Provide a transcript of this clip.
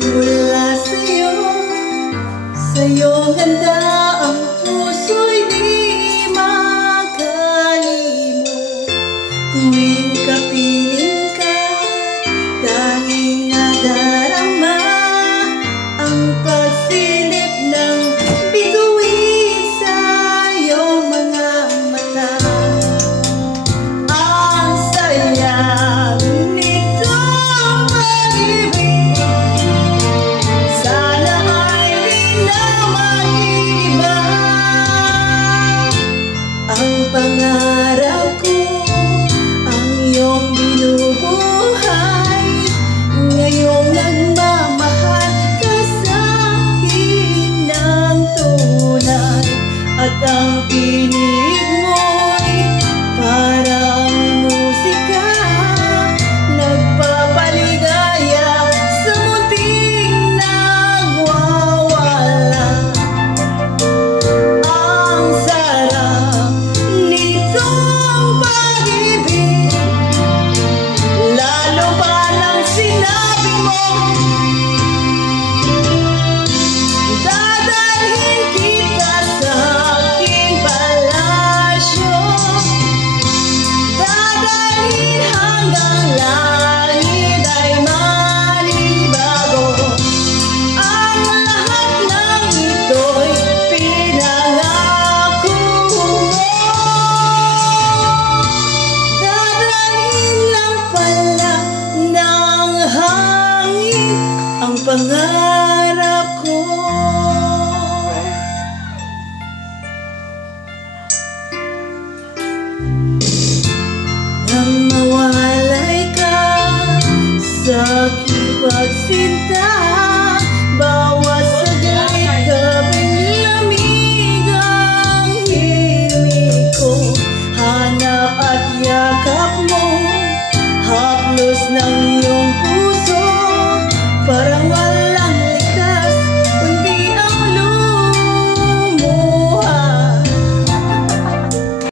mula sa'yo, sa'yo ganda ang puso'y di makalimot. Tuwing kapiling ka, tanging nadarama ang pagsilip ng bituin sa iyong mga mata. Ang saya nitong pag-ibig, sana ay di na mag-iiba. Ang pangarap ko, ang iyong binubuhay, ngayong nagmamahal ka sa'kin ng tunay. At ang tinig mo'y parang musika, nagpapaligaya sa munting nagwawala. Ang sarap nitong pag-ibig, lalo pa nang sinabi mo, dadalhin kita sa aking palasyo, dadalhin hanggang langit ay manibago. Ang lahat ng ito'y pinangako mo. Dadalhin lang pala ng hangin ang pangarap ko. Nang mawalay ka sa aking pagsinta,